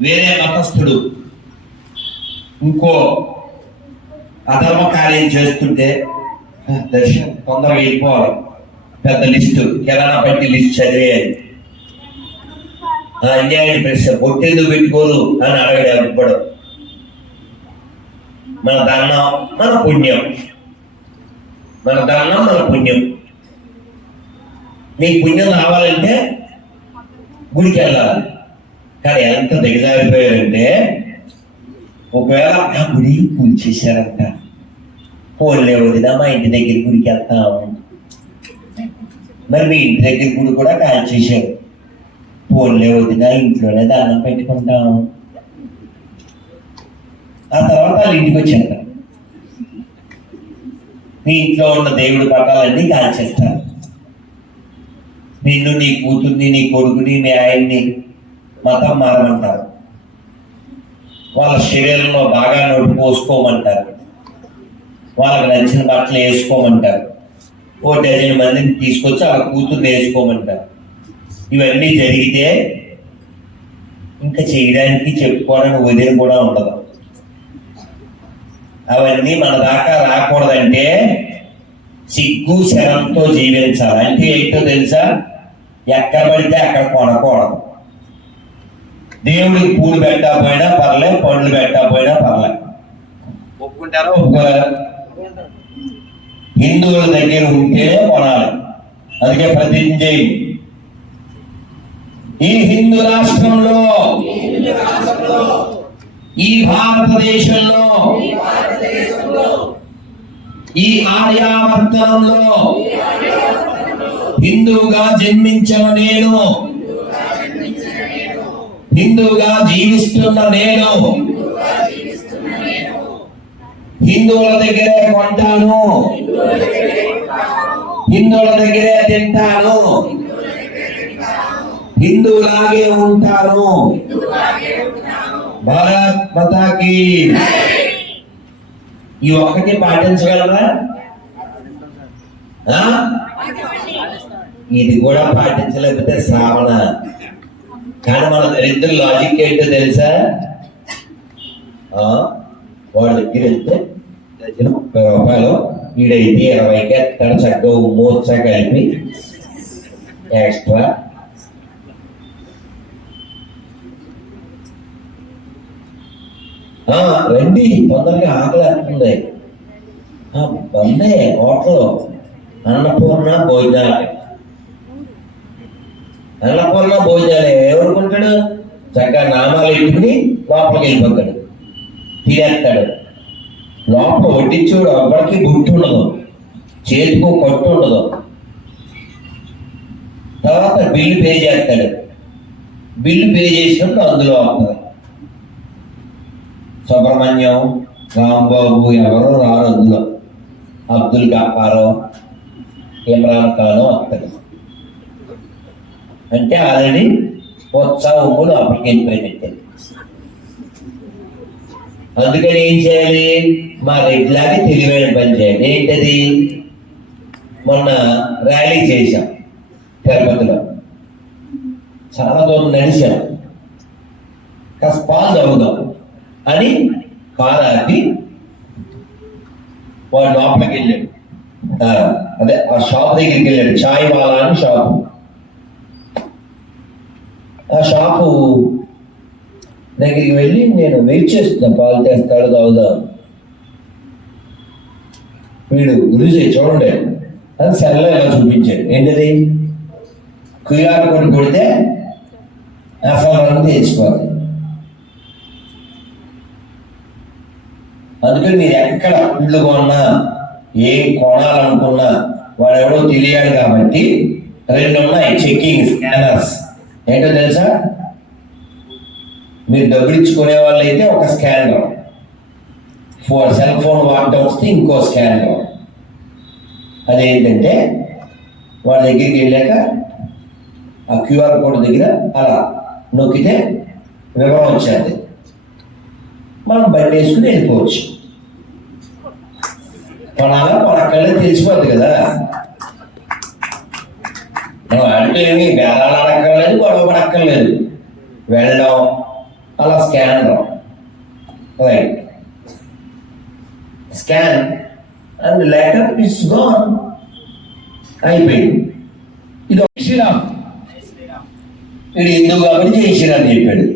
వేరే మతస్థుడు ఇంకో అధర్మ కార్యం చేస్తుంటే దర్శనం తొందరగా వెళ్ళిపోవాలి. పెద్ద లిస్టు. కిరాణా పెట్టి లిస్ట్ చదివేయాలి. అన్యాయం ప్రశ్న. పొట్టేందుకు పెట్టుకోరు అని అడగడు ఇప్పుడు మన దానం మన పుణ్యం. మన దానం మన పుణ్యం. నీకు పుణ్యం రావాలంటే గుడికి వెళ్ళాలి కానీ ఎంత దిగజారిపోయారంటే ఒకవేళ ఆ గుడి పూజ చేశారంట పోలే వదినా మా ఇంటి దగ్గర గుడికి వెళ్తాము. మరి మీ ఇంటి దగ్గర గుడి కూడా కాల్ చేశారు. పోలే వదినా ఇంట్లోనే దానం పెట్టుకుంటాము. ఆ తర్వాత వాళ్ళ ఇంటికి వచ్చాక మీ ఇంట్లో ఉన్న దేవుడి పటాలన్నీ కాల్చేస్తారు. నిన్ను నీ కూతుర్ని నీ కొడుకుని మీ ఆయన్ని మతం మారమంటారు. వాళ్ళ శరీరంలో బాగా నొప్పి పోసుకోమంటారు వాళ్ళకి నచ్చిన బట్టలు వేసుకోమంటారు. ఓ డజన్ మందిని తీసుకొచ్చి వాళ్ళ కూతుర్ని వేసుకోమంటారు. ఇవన్నీ జరిగితే ఇంకా చేయడానికి చెప్పుకోవడానికి వదిలి కూడా ఉండదు. అవన్నీ మన దాకా రాకూడదంటే సిగ్గు శరంతో జీవించాలి. అంటే ఏంటో తెలుసా? ఎక్కడ పడితే అక్కడ కొనకూడదు. దేవుడికి పూలు పెట్టకపోయినా పర్లే పండ్లు పెట్టకపోయినా పర్లే. ఒప్పుకుంటారా? ఒప్పుకోరా? హిందువుల దగ్గర ఉంటేనే కొనాలి. అందుకే ప్రతిజ్ఞ చేయండి ఈ హిందూ రాష్ట్రంలో ఈ భారతదేశంలో ఈ ఆర్యావర్తనంలో హిందువుగా జన్మించిన నేను. హిందువుగా జీవిస్తున్న నేను. హిందువుల దగ్గరే కొంటాను. హిందువుల దగ్గరే తింటాను. హిందువులాగే ఉంటాను. భారత్ మతాకి. ఈ ఒక్కటి పాటించగలరా? ఇది కూడా పాటించలేకపోతే శ్రావణ. కానీ మన దరిద్ర లాజిక్ ఏంటో తెలుసా? వాడి దగ్గర వెళ్తే డజను ముప్పై రూపాయలు వీడైతే ఇరవైకి ఎత్తాడు చక్కగా మూర్చ కలిపి ఎక్స్ట్రా రండి తొందరగా ఆకలి వేస్తుంది. హోటల్ అన్నపూర్ణ భోజనాలు. అన్నపూర్ణ భోజనాలు ఎవరుకుంటాడు చక్కగా నామాలు ఎట్టుకుని లోపలికి వెళ్ళిపోతాడు. తినేస్తాడు. లోపల వడ్డించుడు ఎవరికి గుర్తు ఉండదు. చేతికి కొట్టు ఉండదు. తర్వాత బిల్లు పే చేస్తాడు. బిల్లు పే చేసినప్పుడు అందులో వస్తుంది సుబ్రహ్మణ్యం రాంబాబు ఎవరో రారు అందులో. అబ్దుల్ గఫారో ఇమ్రాన్ ఖాను వస్తాడు. అంటే ఆల్రెడీ ఉత్సవములు లోపలికి వెళ్ళిపోయినట్టే అందుకని ఏం చేయాలి? మా రెడ్లాగా తెలివైన పని చేయాలి. ఏంటది? మొన్న ర్యాలీ చేశాం తిరుపతిలో. చాలా దూరం నడిచాం. కాస్త పాస్ అవుదాం అని కారు ఆపి వాడు లోపలికి వెళ్ళాడు. అదే ఆ షాప్ దగ్గరికి వెళ్ళాడు. చాయ్ వాలా అని షాపు. ఆ షాపు దగ్గరికి వెళ్ళి నేను వెయిట్ చేస్తున్నా పాలు తెస్తాడు తాగుదా వీడు గురుజీ చూడండి. అని సెల్లో ఇలా చూపించాడు. ఏంటిది? క్యూఆర్ కోడ్ కొడితే ఎఫ్ఆర్ఆర్ తెచ్చుకోవాలి అందుకని మీరు ఎక్కడ ఇళ్ళు కొన్నా ఏం కొనాలనుకున్నా వాడెవడో తెలియాలి కాబట్టి రెండు ఉన్నాయి చెక్కింగ్ స్కానర్స్. ఏంటో తెలుసా? మీరు డబ్బులు ఇచ్చుకునే వాళ్ళు అయితే ఒక స్కానర్. ఫోన్ సెల్ ఫోన్ వాడటం వస్తే ఇంకో స్కానర్. అదేంటంటే వాళ్ళ దగ్గరికి వెళ్ళాక ఆ క్యూఆర్ కోడ్ దగ్గర అలా నొక్కితే వివరం వచ్చేది. మనం బండి వేసుకుని వెళ్ళిపోవచ్చు. కొనాలా కొనక్కర్లేదు తెలిసిపోద్ది కదా. మనం ఆడితే ఏమి? బేరాలు అడక్కర్లేదు గొడవ పడక్కర్లేదు వెళ్ళడం అలా scan right scan and letter it's gone అయిపోయింది. ఇది ఒక శ్రీరామ్. వీడు హిందూ కాబట్టి జై శ్రీరామ్ చెప్పాడు.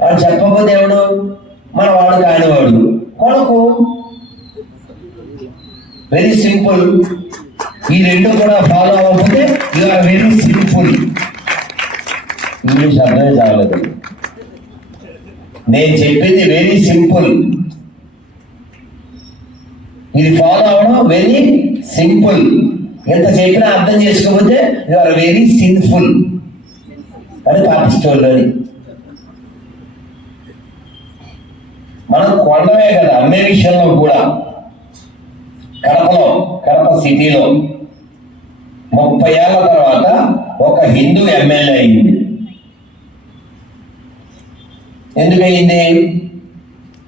వాడు చెప్పకపోతే ఎవడు మన వాడు కానివాడు. కొడుకు వెరీ సింపుల్ ఈ రెండు కూడా ఫాలో అవ్వకపోతే you are very simple English అర్థమే చాలదు నేను చెప్పింది వెరీ సింపుల్ ఇది ఫాలో అవడం వెరీ సింపుల్ ఎంత చెప్పినా అర్థం చేసుకోకపోతే యు ఆర్ వెరీ సిన్ఫుల్ అని పాటిస్తోళ్ళని మనం కొండమే కదా అమ్మే విషయంలో కూడా. కడపలో కడప సిటీలో. ముప్పై ఏళ్ళ తర్వాత ఒక హిందూ ఎమ్మెల్యే అయింది. ఎందుకయింది?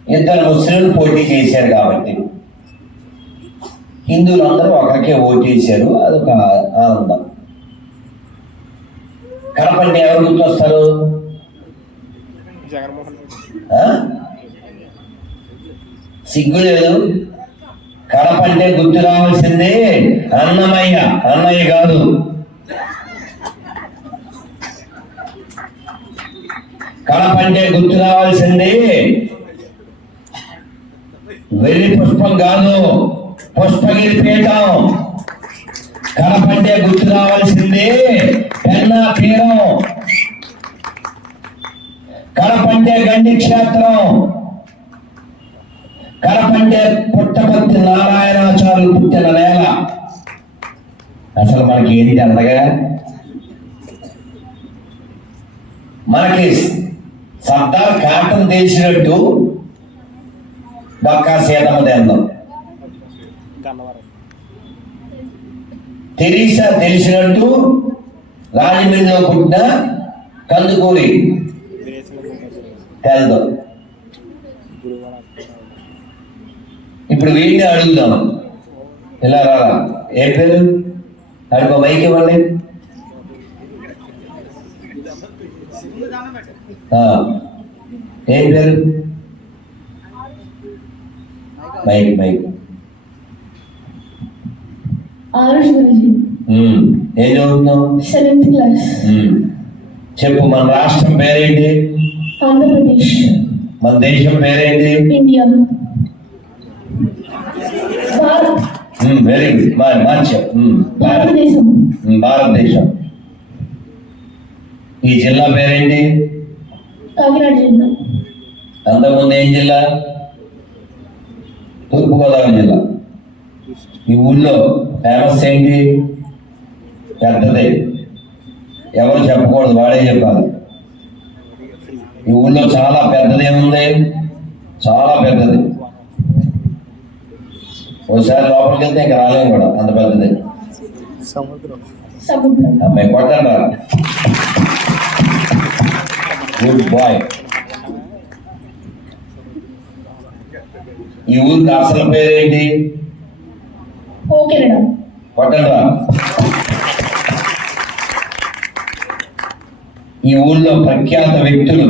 ఇద్దరు ముస్లింలు పోటీ చేశారు కాబట్టి. హిందువులందరూ ఒకరికే ఓటు వేశారు. అదొక ఆనందం. కడప అంటే ఎవరు గుర్తొస్తారు? సిగ్గు లేదు. కడప అంటే గుర్తు రావాల్సిందే అన్నమయ్య అన్నయ్య కాదు. కడప అంటే గుర్తు రావాల్సిందే వెళ్ళి పుష్పం కాదు పుష్పగిరి పీఠం. కడప అంటే గుర్తు రావాల్సిందే పెన్నా తీరం కడప అంటే గండి క్షేత్రం. కడపంటే పుట్టపర్తి అసలు మనకి ఏంటి అంతగా మనకి సర్దార్ కాటన్ తెలిసినట్టు డొక్కా సీతమ్మ తెందం తెరీసా తెలిసినట్టు రాజమండ్రిలో పుట్టిన కందుకూరి. విదేశంలో ఇప్పుడు వీడిని అడుగుదాం. ఇలా రారా. ఏ పేరు? అడుగు మైక్ ఇవ్వండి. ఏం పేరు? Mic mic. ఆరుష్ గురించి ఏం చదువుతున్నావు? Seventh class. చెప్పు మన రాష్ట్రం పేరేంటి? ఆంధ్రప్రదేశ్. మన దేశం పేరేంటి? ఇండియా. భారత్. వెరీ గుడ్ మంచి భారత్ భారతదేశం భారతదేశం ఈ జిల్లా పేరేంటి? కాకినాడ జిల్లా. అంతకుముందు ఏం జిల్లా? తూర్పుగోదావరి జిల్లా. ఈ ఊళ్ళో ఫేమస్ ఏంటి? పెద్దది. ఎవరు చెప్పకూడదు వాడే చెప్పాలి. ఈ ఊళ్ళో చాలా పెద్దది ఏముంది చాలా పెద్దది. ఒకసారి లోపలికి వెళ్తే ఇంకా రాలేము కూడా అంత పెద్దది. సముద్రం. సముద్రం. అమ్మాయి కొట్టండి గుడ్ బాయ్ ఈ ఊరికి అసలు పేరేంటి? కొట్టండి ఈ ఊళ్ళో ప్రఖ్యాత వ్యక్తులు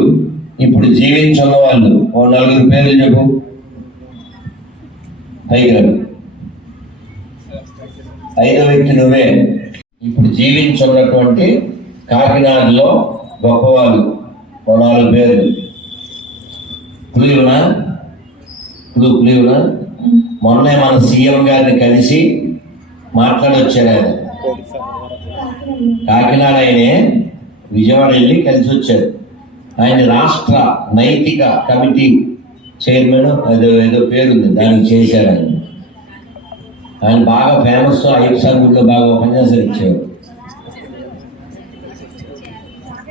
ఇప్పుడు జీవించున్న వాళ్ళు ఓ నలుగురు పేర్లు చెప్పు. పైకి రండి. ఐదో వ్యక్తి నువ్వే. ఇప్పుడు జీవించున్నటువంటి కాకినాడలో గొప్పవాళ్ళు ఓ నాలుగు పేర్లు. పులివునా? పులు పులివునా? మొన్నే మన సీఎం గారిని కలిసి మాట్లాడొచ్చారు ఆయన. కాకినాడ ఆయనే విజయవాడ వెళ్ళి కలిసి వచ్చారు ఆయన రాష్ట్ర నైతిక కమిటీ చైర్మన్ అదో ఏదో పేరుంది దానికి చేశారు ఆయన. ఆయన బాగా ఫేమస్ అయ్యప్ప సంఘుల్లో బాగా ఉపన్యాసాలు ఇచ్చారు.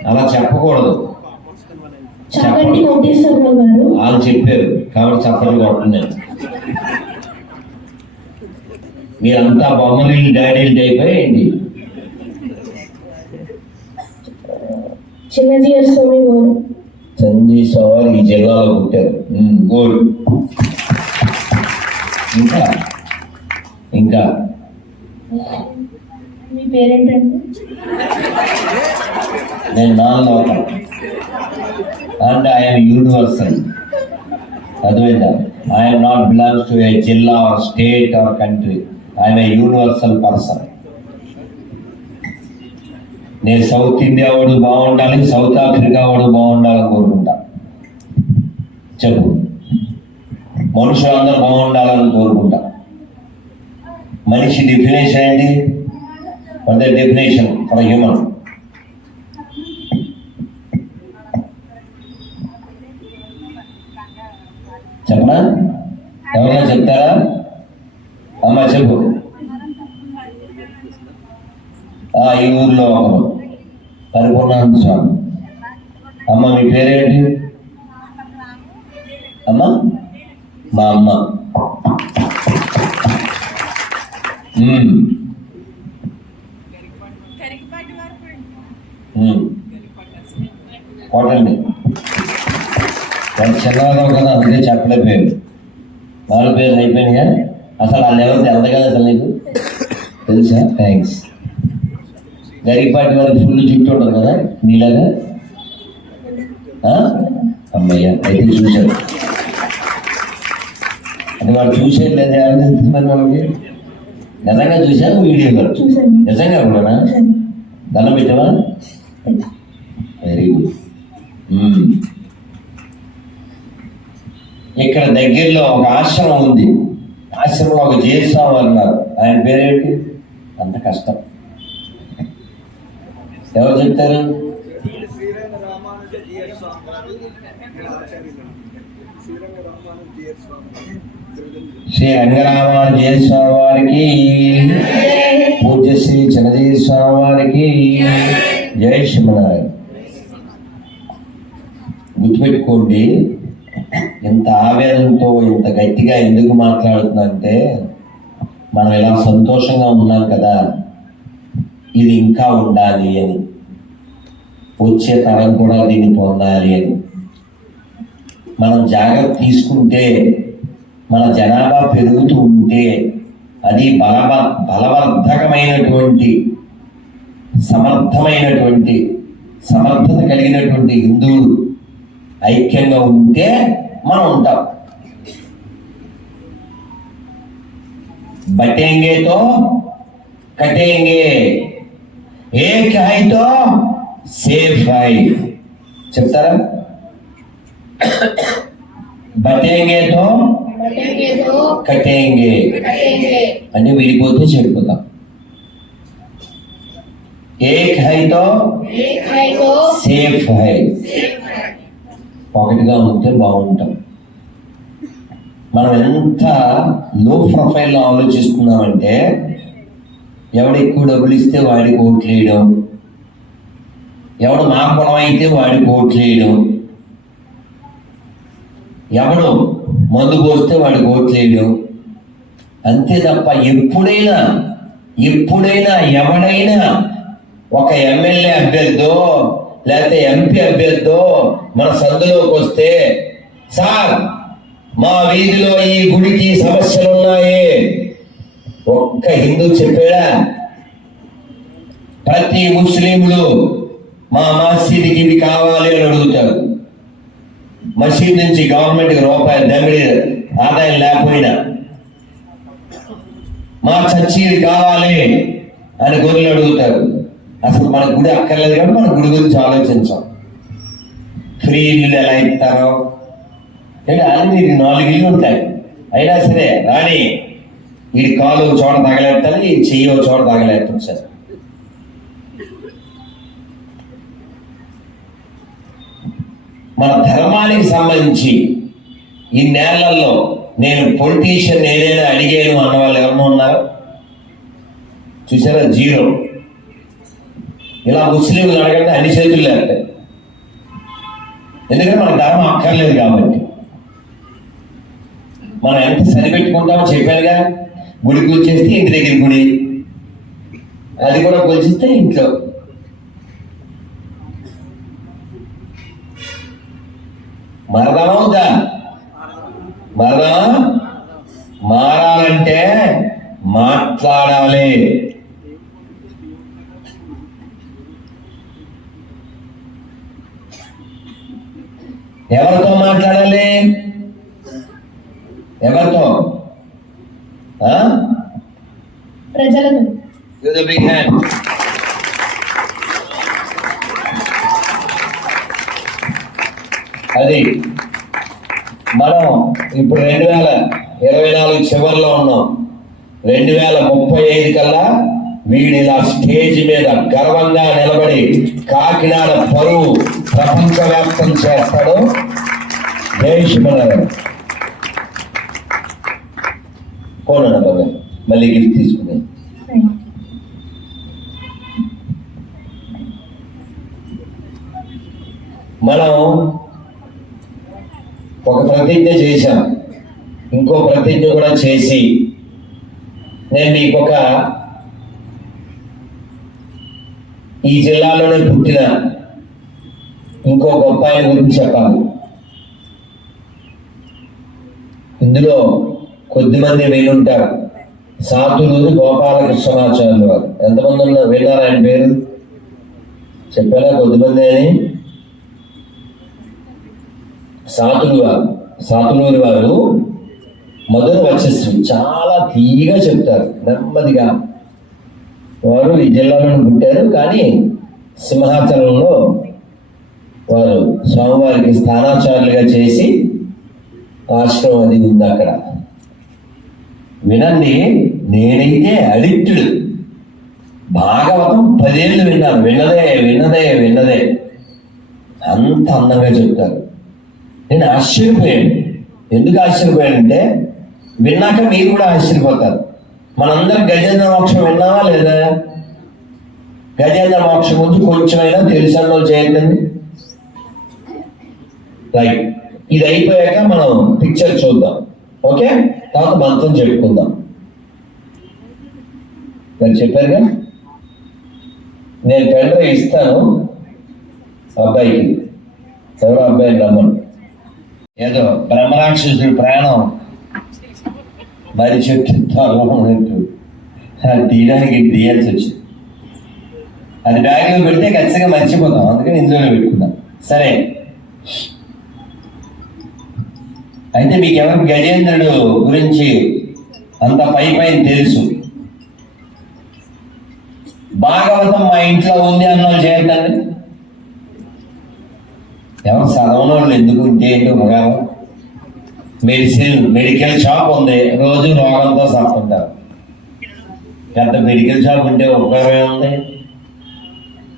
అలా చెప్పకూడదు. వాళ్ళు చెప్పారు కాబట్టి చెప్పడం కొట్టలేదు మీరంతా బొమ్మలు డాడీలు అయిపోయి చిన్నజీఆర్ స్వామి గారు. సంజయ్ సవాల్ ఈ జిల్లాలో పుట్టారు. గుడ్ ఇంకా? ఇంకా మీ పేరేంటండి? నేను నాన్న అవుతాను అండ్ ఐఎమ్ యూనివర్సల్ అర్థమైందా? I'm not belongs to a జిల్లా or state or country I'm a universal person నేను సౌత్ ఇండియా వాడు బాగుండాలి సౌత్ ఆఫ్రికా వాడు బాగుండాలని కోరుకుంటా. చెప్పు. మనుషులందరూ బాగుండాలని కోరుకుంటా. మనిషి డెఫినేషన్ ఏంటి? For the definition for human చెప్పనా? ఎవరన్నా చెప్తారా? అమ్మ చెప్పు. ఆ, ఈ ఊర్లో ఒకరు. పరిపూర్ణానంద స్వామి. అమ్మ మీ పేరేంటి? అమ్మ? మా అమ్మ. Hmm. Hmm. ఉమ్. వాళ్ళు కదా అందుకే చెప్పలేకపోయారు వాళ్ళ పేరు అయిపోయినాయా అసలు వాళ్ళు ఎవరు తెలదు కదా అసలు నీకు? తెలుసా? థ్యాంక్స్ గరిపాటి వాళ్ళకి ఫుల్ జుట్టు ఉంటుంది కదా నీలాగా? ఆ? అమ్మయ్య అయితే చూశారు అంటే వాళ్ళు చూసేది లేదా మనకి నిజంగా చూశారు వీడియోలో చూశాను. నిజంగా కూడానా? చూశాను. దండం పెట్టావా? Very good hmm. ఇక్కడ దగ్గరలో ఒక ఆశ్రమం ఉంది. ఆశ్రమంలో ఒక జయస్వామి వారు ఉన్నారు. ఆయన పేరేంటి అంత కష్టం. ఎవరు చెప్తారు? శ్రీరంగ రామానుజ శ్రీ స్వామి స్వామి శ్రీ జయస్వామి వారికి పూజ్య శ్రీ చిన్నజయ స్వామి వారికి జయ శ్రీమనారాయణ గుర్తుపెట్టుకోండి ఇంత ఆవేదనతో ఇంత గట్టిగా ఎందుకు మాట్లాడుతుందంటే మనం ఇలా సంతోషంగా ఉన్నాం కదా ఇది ఇంకా ఉండాలి అని. వచ్చే తరం కూడా దీన్ని పొందాలి అని. మనం జాగ్రత్త తీసుకుంటే మన జనాభా పెరుగుతూ ఉంటే అది బలవ బలవర్ధకమైనటువంటి సమర్థమైనటువంటి సమర్థత కలిగినటువంటి హిందువులు ఐక్యంగా ఉంటే మనం ఉంటాం. బటేంగేతో కటేంగే ఏ కాయతో సేఫ్. ఐ చెప్తారా బటేంగేతో తో కటేంగే అంటే విడిపోతే చెడిపోతాం. ఏక్ హై తో సేఫ్ హై. ఒకటిగా ఉంటే బాగుంటాం. మనం ఎంత లో ప్రొఫైల్లో ఆలోచిస్తున్నామంటే ఎవడు ఎక్కువ డబ్బులు ఇస్తే వాడికి ఓట్లు వేయడం ఎవడు మా కులం అయితే వాడికి ఓట్లు వేయడం ఎవడు మందు పోస్తే వాడికి ఓట్లు అంతే తప్ప ఎప్పుడైనా ఎప్పుడైనా ఎవడైనా ఒక ఎమ్మెల్యే అభ్యర్థో లేకపోతే ఎంపీ అభ్యర్థో మన సందులోకి వస్తే సార్ మా వీధిలో ఈ గుడికి సమస్యలు ఉన్నాయి. ఒక్క హిందూ చెప్పాడా? ప్రతి ముస్లింలు మా మసీదుకి ఇది కావాలి. మసీద్ నుంచి గవర్నమెంట్కి రూపాయి దమిడి ఆదాయం లేకపోయినా. మా చర్చి ఇది కావాలి అని గొర్రెలు అడుగుతారు. అసలు మన గుడి అక్కర్లేదు కాబట్టి మన గుడి గురించి ఆలోచించాం. ఫ్రీ ఇల్లు ఎలా ఇస్తారో? అంటే అన్ని నాలుగు ఇల్లు ఉంటాయి. అయినా సరే రాణి వీడి కాలు చోట తగలేస్తాను ఈ చెయ్యి చోట తగలేస్తాను సార్. మన ధర్మానికి సంబంధించి ఈ నేలల్లో నేను పొలిటీషియన్ ఏదైనా అడిగాను అన్న వాళ్ళు ఎవరన్నా ఉన్నారు? చూసారా? జీరో. ఇలా ముస్లింలు అడగంటే అన్ని చేతులు లేస్తాయి ఎందుకంటే మన ధర్మం అక్కర్లేదు కాబట్టి. మనం ఎంత సరిపెట్టుకుంటామో చెప్పానుగా గుడి కూర్చేస్తే ఇంటి దగ్గర గుడి. అది కూడా కొలిచిస్తే ఇంట్లో. మరదమవుతా మరదమా మారాలంటే మాట్లాడాలి. ఎవరితో మాట్లాడాలి? ఎవరితో? ఆ? అది మనం ఇప్పుడు రెండు వేల ఇరవై నాలుగు చివరిలో ఉన్నాం. రెండు వేల ముప్పై ఐదు కల్లా వీడు ఇలా స్టేజ్ మీద గర్వంగా నిలబడి కాకినాడ పరువు ప్రపంచవ్యాప్తం చేస్తాడు. దేశమన్నారు కోనండి బాబా మళ్ళీ గిఫ్ట్ తీసుకుని. మనం ఒక ప్రతిజ్ఞ చేశాను. ఇంకో ప్రతిజ్ఞ కూడా చేసి నేను మీకు ఒక ఈ జిల్లాలోనే పుట్టిన ఇంకో గొప్ప ఆయన గురించి చెప్పాలి. ఇందులో కొద్దిమంది వినుంటారు సాతులూరు గోపాలకృష్ణమాచార్యులు వారు ఎంతమంది ఉన్నారు? విన్నారు ఆయన పేరు? చెప్పారా? కొద్దిమంది అని? సాతులు వారు. సాతులూరి వారు మొదలు వచ్చేసి చాలా తీయగా చెప్తారు నెమ్మదిగా. వారు ఈ జిల్లాలోనే పుట్టారు. కానీ సింహాచలంలో వారు స్వామివారికి స్థానాచారులుగా చేసి ఆశ్రమం అది ఉంది అక్కడ. వినండి నేనైతే అడిక్టుడు భాగవతం పదేళ్ళు విన్నాను. విన్నదే విన్నదే విన్నదే. అంత అందంగా చెప్తారు. నేను ఆశ్చర్యపోయాను. ఎందుకు ఆశ్చర్యపోయానంటే విన్నాక మీరు కూడా ఆశ్చర్యపోతారు. మనందరం గజేంద్ర మోక్షం విన్నావా లేదా? గజేంద్ర మోక్షం గురించి కొంచెమైనా తెలిసిన చేయండి రైట్ ఇది అయిపోయాక మనం పిక్చర్ చూద్దాం. ఓకే తర్వాత మంత్రం చెప్పుకుందాం. మరి చెప్పారుగా? నేను పెండ్ర ఇస్తాను అబ్బాయికి. ఎవరో అబ్బాయిని రమ్మను. ఏదో బ్రహ్మరాక్షసుడి ప్రాణం మరి చెట్టు ఉన్నట్టు అది తీయడానికి తీయాల్సి వచ్చింది. అది బ్యాగ్లో పెడితే ఖచ్చితంగా మర్చిపోతాం. అందుకని ఇందులోనే పెట్టుకుందాం సరే. అయితే మీకు ఎవరు గజేంద్రుడు గురించి అంత పై పైన తెలుసు? భాగవతం మా ఇంట్లో ఉంది అన్న వాళ్ళు ఎవరు చదవని వాళ్ళు ఎందుకు ఉంటే ఏంటో మెడిసిన్ మెడికల్ షాప్ ఉంది. రోజు రోగంతో సత్తుంటారు. పెద్ద మెడికల్ షాప్ ఉంటే ఉపయోగమే ఉంది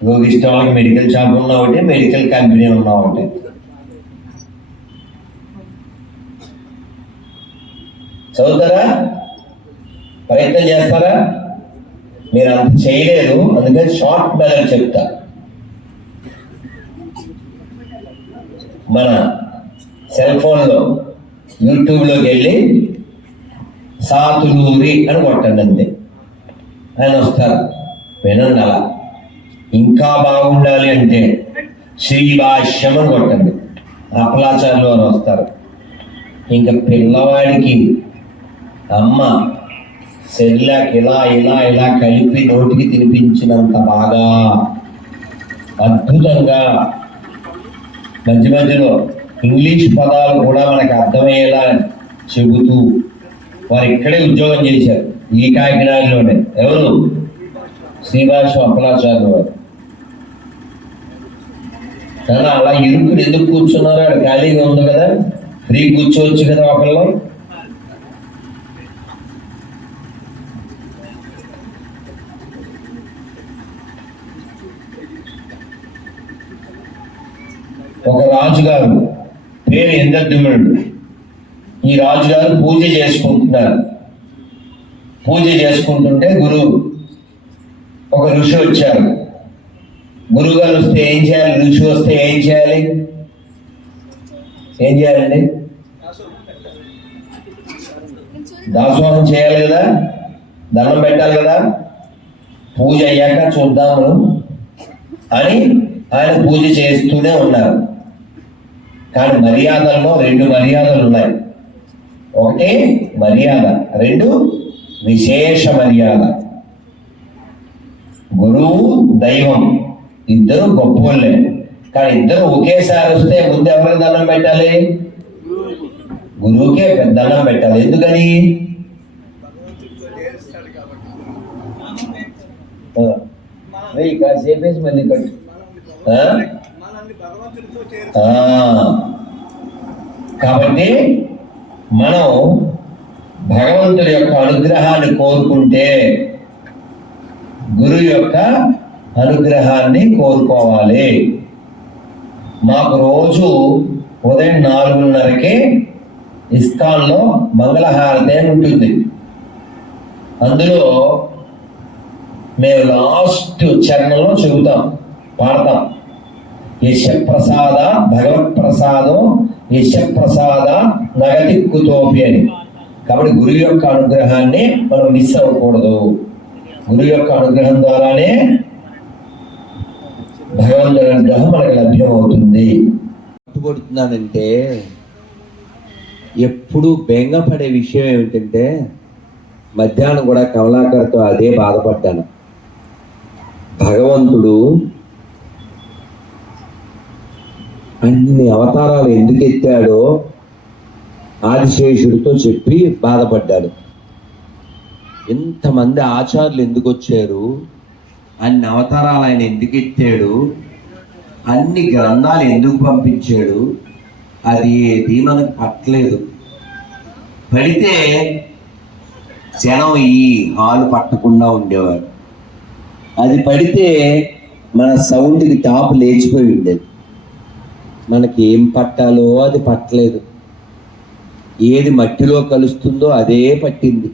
రోగిష్ట వాళ్ళకి మెడికల్ షాప్ ఉన్న ఒకటి మెడికల్ కంపెనీ ఉన్న ఒకటి. చదువుతారా? ప్రయత్నం చేస్తారా? మీరు అంత చేయలేదు అందుకని షార్ట్ మెథడ్ చెప్తా. మన సెల్ ఫోన్లో యూట్యూబ్లోకి వెళ్ళి సాతులూరి అని కొట్టండి అంతే. ఆయన వస్తారు. వినండి అలా. ఇంకా బాగుండాలి అంటే శ్రీభాష్యం అని కొట్టండి. అప్పలాచార్యులు అని వస్తారు. ఇంకా పిల్లవాడికి అమ్మ సెల్లాకి ఇలా ఇలా ఇలా కలిపి నోటికి తినిపించినంత బాగా అద్భుతంగా మధ్య మధ్యలో ఇంగ్లీష్ పదాలు కూడా మనకు అర్థమయ్యేలా చెబుతూ వారు ఇక్కడే ఉద్యోగం చేశారు ఈ కాకినాడలోనే. ఎవరు? శ్రీభాష అప్పలాచార్య వారు కానీ అలా ఇరుకుని ఎందుకు కూర్చున్నారు? ఆడ ఖాళీగా ఉంది కదా. ఫ్రీ కూర్చోవచ్చు కదా ఒకళ్ళు. ఒక రాజుగారు పేరు ఇంద్రద్యుమ్నుడు ఈ రాజుగారు పూజ చేసుకుంటున్నారు. పూజ చేసుకుంటుంటే గురువు ఒక ఋషి వచ్చారు. గురువు గారు వస్తే ఏం చేయాలి? ఋషి వస్తే ఏం చేయాలి? ఏం చేయాలండి? దాసోహం చేయాలి కదా? దండం పెట్టాలి కదా? పూజ అయ్యాక చూద్దాము అని ఆయన పూజ చేస్తూనే ఉన్నారు. కానీ మర్యాదల్లో రెండు మర్యాదలు ఉన్నాయి. ఒకటి మర్యాద రెండు విశేష మర్యాద. గురువు దైవం ఇద్దరు గొప్పవాళ్ళే కానీ ఇద్దరు ఒకేసారి వస్తే ముందు ఎవరికి దండం పెట్టాలి? గురువుకే పెద్ద దండం పెట్టాలి. ఎందుకని? వెయ్యి కాసేపు వేసి మళ్ళీ కట్టు. కాబట్టి మనం భగవంతుడి యొక్క అనుగ్రహాన్ని కోరుకుంటే గురువు యొక్క అనుగ్రహాన్ని కోరుకోవాలి. మాకు రోజు ఉదయం నాలుగున్నరకి ఇస్కాన్లో మంగళహారతి అని ఉంటుంది. అందులో మేము లాస్ట్ చరణంలో చెబుతాం పాడతాం. యశప్రసాద భగవత్ ప్రసాదం యశ ప్రసాద నగదిక్కుతోపి అని. కాబట్టి గురువు యొక్క అనుగ్రహాన్ని మనం మిస్ అవ్వకూడదు. గురువు యొక్క అనుగ్రహం ద్వారానే భగవంతుడి అనుగ్రహం మనకు లభ్యం అవుతుంది ఎప్పుడు బెంగపడే విషయం ఏమిటంటే మధ్యాహ్నం కూడా కమలాకర్తో అదే బాధపడ్డాను. భగవంతుడు అన్ని అవతారాలు ఎందుకు ఎత్తాడో ఆదిశేషుడితో చెప్పి బాధపడ్డాడు. ఎంతమంది ఆచార్యులు ఎందుకు వచ్చారు? అన్ని అవతారాలు ఆయన ఎందుకు ఎత్తాడు? అన్ని గ్రంథాలు ఎందుకు పంపించాడు? అది ఏది మనకు పట్టలేదు. పడితే జనం ఈ హాలు పట్టకుండా ఉండేవారు. అది పడితే మన సౌండ్కి టాప్ లేచిపోయి ఉండేది. మనకి ఏం పట్టాలో అది పట్టలేదు. ఏది మట్టిలో కలుస్తుందో అదే పట్టింది.